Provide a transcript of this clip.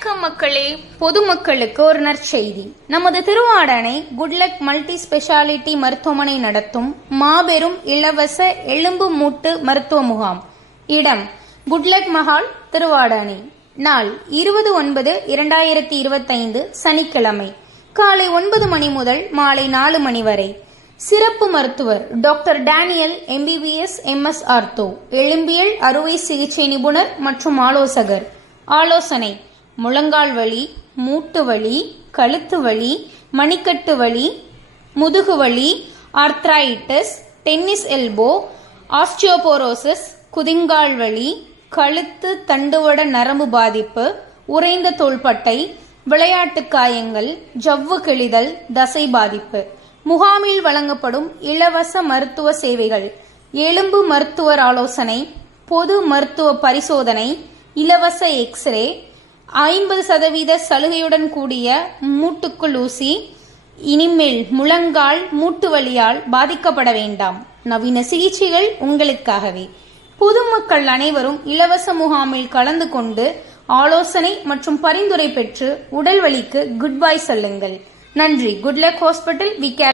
வணக்கம் மக்களே. பொதுமக்களுக்கு ஒரு நற்செய்தி. நமது திருவாடானை குட்லக் மல்டி ஸ்பெஷாலிட்டி மருத்துவமனை நடத்தும் மாபெரும் இலவச எலும்பு மூட்டு மருத்துவ முகாம். இடம் குட்லக் மஹால், திருவாடானை. நாள் 20/9/2025 சனிக்கிழமை காலை 9 மணி முதல் மாலை 4 மணி வரை. சிறப்பு மருத்துவர் doctor Daniel MBBS MS ortho, எலும்பியல் அறுவை சிகிச்சை நிபுணர் மற்றும் ஆலோசகர். ஆலோசனை: முழங்கால் வலி, மூட்டு வலி, கழுத்து வலி, மணிக்கட்டு வலி, முதுகு வலி, ஆர்த்ரைட்டிஸ், டென்னிஸ் எல்போ, ஆஸ்டியோபோரோசிஸ், குதிங்கால் வலி, கழுத்து தண்டுவட நரம்பு பாதிப்பு, உறைந்த தோள்பட்டை, விளையாட்டு காயங்கள், ஜவ்வு கிழிதல், தசை பாதிப்பு. முகாமில் வழங்கப்படும் இலவச மருத்துவ சேவைகள்: எலும்பு மருத்துவர் ஆலோசனை, பொது மருத்துவ பரிசோதனை, இலவச எக்ஸ்ரே, 50% சலுகையுடன் கூடிய மூட்டுக்குள் ஊசி. இனிமேல் முழங்கால் மூட்டு வலியால் பாதிக்கப்பட வேண்டாம். நவீன சிகிச்சைகள் உங்களுக்காகவே. பொதுமக்கள் அனைவரும் இலவச முகாமில் கலந்து கொண்டு ஆலோசனை மற்றும் பரிந்துரை பெற்று உடல் வலிக்கு குட் பை சொல்லுங்கள். நன்றி. Good luck hospital, we care.